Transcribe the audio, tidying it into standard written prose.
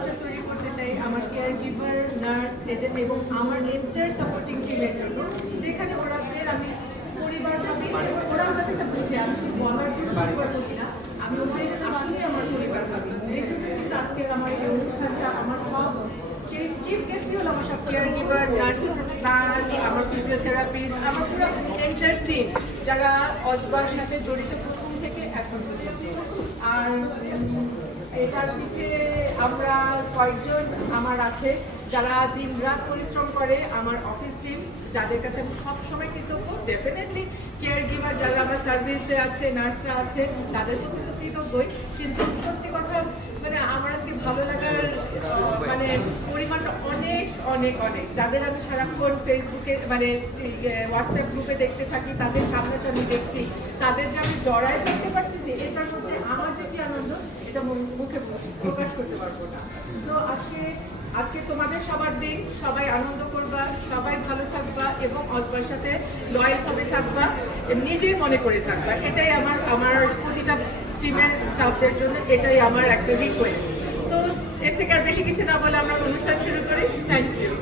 Culture তৈরি করতে চাই আমার কেয়ার গিভার, নার্স এদের এবং আমার এন্টার সাপোর্টিং টিমের জন্য, যেখানে ওরাদের আমি পরিবার ভাবি, ওরাও যাতে এটা বুঝে আমি শুধু বলার জন্য পরিবার বলি না, আমি ওদের আসলেই আমার পরিবার ভাবি। এই জন্য কিন্তু আজকের আমার এই অনুষ্ঠানটা আমার সব চিফ গেস্টই হলো আমার সব কেয়ার গিভার, নার্স, আমার ফিজিওথেরাপিস্ট, আমার পুরো এন্টার টিম যারা অজবার সাথে জড়িত প্রথম থেকে এখন পর্যন্ত। আর এটার পিছিয়ে আমরা কয়েকজন আমার আছে যারা দিন রাত পরিশ্রম করে, আমার অফিস টিম যাদের কাছে আমি সবসময় কৃতজ্ঞ। ডেফিনেটলি কেয়ার গিভার যারা আমার সার্ভিসে আছে, নার্সরা আছে, তাদের প্রতি তো কৃতজ্ঞই, কিন্তু সত্যি কথা মানে আমার আজকে ভালো লাগার মানে পরিমাণটা অনেক অনেক অনেক, যাদের আমি সারাক্ষণ ফেসবুকে মানে হোয়াটসঅ্যাপ গ্রুপে দেখতে থাকি, তাদের সামনাসামনি দেখছি, তাদের যে আমি জড়ায় দেখতে পারতেছি, এটার মধ্যে আমার যে কি আনন্দ এটা মুখে প্রকাশ করতে পারবো না। তো আজকে তোমাদের সবার দিন, সবাই আনন্দ করবা, সবাই ভালো থাকবা এবং অজবার সাথে লয়াল ভাবে থাকবা, নিজেই মনে করে থাকবা, এটাই আমার প্রতিটা টিমের স্টাফদের জন্য এটাই আমার একটা রিকোয়েস্ট। সো এর থেকে আর বেশি কিছু না বলে আমরা অনুষ্ঠান শুরু করি। Thank you.